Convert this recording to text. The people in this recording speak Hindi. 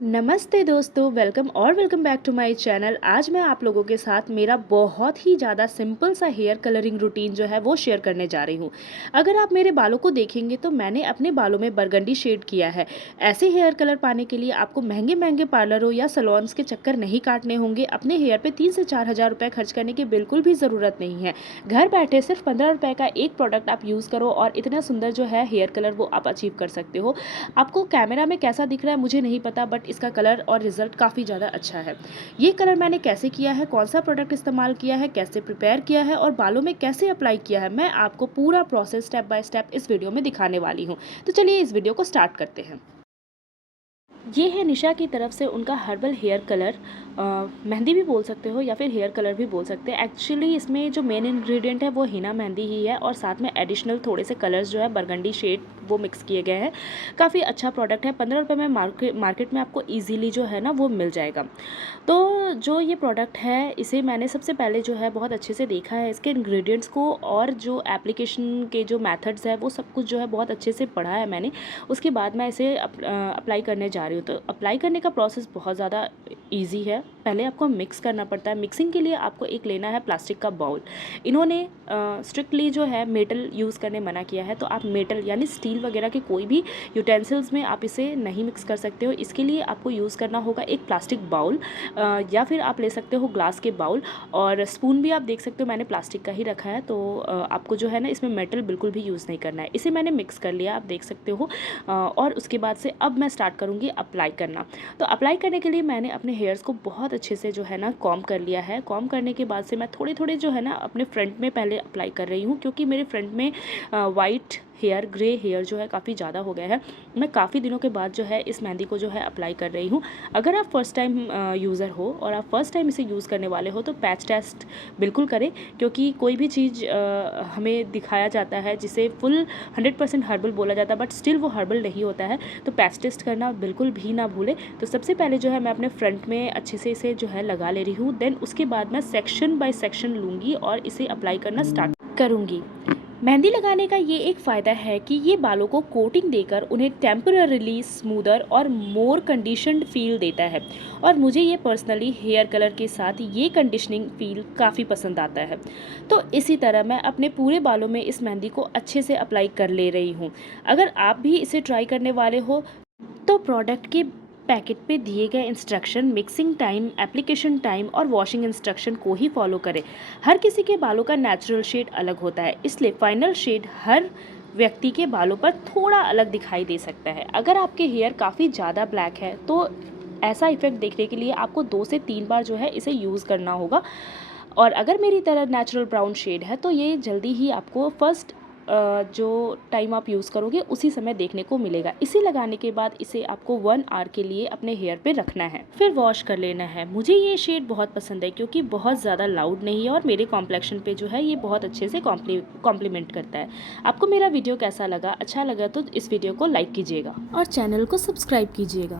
नमस्ते दोस्तों, welcome back to my channel. आज मैं आप लोगों के साथ मेरा बहुत ही ज़्यादा सिंपल सा हेयर कलरिंग रूटीन जो है वो शेयर करने जा रही हूँ। अगर आप मेरे बालों को देखेंगे तो मैंने अपने बालों में बरगंडी शेड किया है। ऐसे हेयर कलर पाने के लिए आपको महंगे महंगे पार्लरों या सलोन्स के चक्कर नहीं काटने होंगे। अपने हेयर पे 3 से 4 हज़ार रुपये खर्च करने की बिल्कुल भी ज़रूरत नहीं है। घर बैठे सिर्फ 15 रुपये का एक प्रोडक्ट आप यूज़ करो और इतना सुंदर जो है हेयर कलर वो आप अचीव कर सकते हो। आपको कैमरा में कैसा दिख रहा है मुझे नहीं पता, बट इसका कलर और रिज़ल्ट काफ़ी ज़्यादा अच्छा है। ये कलर मैंने कैसे किया है, कौन सा प्रोडक्ट इस्तेमाल किया है, कैसे प्रिपेयर किया है और बालों में कैसे अप्लाई किया है, मैं आपको पूरा प्रोसेस स्टेप बाय स्टेप इस वीडियो में दिखाने वाली हूँ। तो चलिए इस वीडियो को स्टार्ट करते हैं। ये है निशा की तरफ से उनका हर्बल हेयर कलर। मेहंदी भी बोल सकते हो या फिर हेयर कलर भी बोल सकते हैं। एक्चुअली इसमें जो मेन इंग्रेडिएंट है वो हिना मेहंदी ही है और साथ में एडिशनल थोड़े से कलर्स जो है बरगंडी शेड वो मिक्स किए गए हैं। काफ़ी अच्छा प्रोडक्ट है। 15 रुपये में मार्केट में आपको ईजीली जो है ना वो मिल जाएगा। तो जो ये प्रोडक्ट है इसे मैंने सबसे पहले जो है बहुत अच्छे से देखा है, इसके इंग्रेडिएंट्स को और जो एप्लीकेशन के जो मेथड्स है वो सब कुछ जो है बहुत अच्छे से पढ़ा है मैंने। उसके बाद मैं इसे अप्लाई करने जा रही हूँ। तो अप्लाई करने का प्रोसेस बहुत ज़्यादा ईजी है। पहले आपको मिक्स करना पड़ता है। मिक्सिंग के लिए आपको एक लेना है प्लास्टिक का बाउल। इन्होंने स्ट्रिक्टली जो है मेटल यूज़ करने मना किया है, तो आप मेटल यानी स्टील वगैरह के कोई भी यूटेंसिल्स में आप इसे नहीं मिक्स कर सकते हो। इसके लिए आपको यूज़ करना होगा एक प्लास्टिक बाउल या फिर आप ले सकते हो ग्लास के बाउल, और स्पून भी आप देख सकते हो मैंने प्लास्टिक का ही रखा है। तो आपको जो है ना इसमें मेटल बिल्कुल भी यूज़ नहीं करना है। इसे मैंने मिक्स कर लिया, आप देख सकते हो। और उसके बाद से अब मैं स्टार्ट करूँगी अप्लाई करना। तो अप्लाई करने के लिए मैंने अपने हेयर्स को बहुत अच्छे से जो है ना कॉम्ब कर लिया है। कॉम्ब करने के बाद से मैं थोड़े थोड़े जो है ना अपने फ्रंट में पहले अप्लाई कर रही हूँ, क्योंकि मेरे फ्रंट में वाइट हेयर, ग्रे हेयर जो है काफ़ी ज़्यादा हो गया है। मैं काफ़ी दिनों के बाद जो है इस मेहंदी को जो है अप्लाई कर रही हूँ। अगर आप फर्स्ट टाइम यूज़र हो और आप फर्स्ट टाइम इसे यूज़ करने वाले हो तो पैच टेस्ट बिल्कुल करें, क्योंकि कोई भी चीज़ हमें दिखाया जाता है जिसे फुल 100% हर्बल बोला जाता है, बट स्टिल वो हर्बल नहीं होता है। तो पैच टेस्ट करना बिल्कुल भी ना भूलें। तो सबसे पहले जो है मैं अपने फ्रंट में अच्छे से इसे जो है लगा ले रही हूँ। देन उसके बाद मैं सेक्शन बाय सेक्शन लूँगी और इसे अप्लाई करना स्टार्ट करूँगी। मेहंदी लगाने का ये एक फ़ायदा है कि ये बालों को कोटिंग देकर उन्हें टेम्पररीली स्मूदर और मोर कंडीशनड फील देता है, और मुझे ये पर्सनली हेयर कलर के साथ ये कंडीशनिंग फील काफ़ी पसंद आता है। तो इसी तरह मैं अपने पूरे बालों में इस मेहंदी को अच्छे से अप्लाई कर ले रही हूँ। अगर आप भी इसे ट्राई करने वाले हो तो प्रोडक्ट के पैकेट पे दिए गए instruction, mixing time, application time और वॉशिंग इंस्ट्रक्शन को ही फॉलो करें। हर किसी के बालों का नेचुरल शेड अलग होता है, इसलिए फाइनल शेड हर व्यक्ति के बालों पर थोड़ा अलग दिखाई दे सकता है। अगर आपके हेयर काफ़ी ज़्यादा ब्लैक है तो ऐसा इफेक्ट देखने के लिए आपको 2 से 3 बार जो है इसे यूज़ करना होगा। और अगर मेरी तरह नेचुरल ब्राउन शेड है तो ये जल्दी ही आपको फर्स्ट जो टाइम आप यूज़ करोगे उसी समय देखने को मिलेगा। इसे लगाने के बाद इसे आपको 1 आवर के लिए अपने हेयर पे रखना है, फिर वॉश कर लेना है। मुझे ये शेड बहुत पसंद है क्योंकि बहुत ज़्यादा लाउड नहीं है और मेरे कॉम्प्लेक्शन पे जो है ये बहुत अच्छे से कॉम्प्लीमेंट करता है। आपको मेरा वीडियो कैसा लगा? अच्छा लगा तो इस वीडियो को लाइक कीजिएगा और चैनल को सब्सक्राइब कीजिएगा।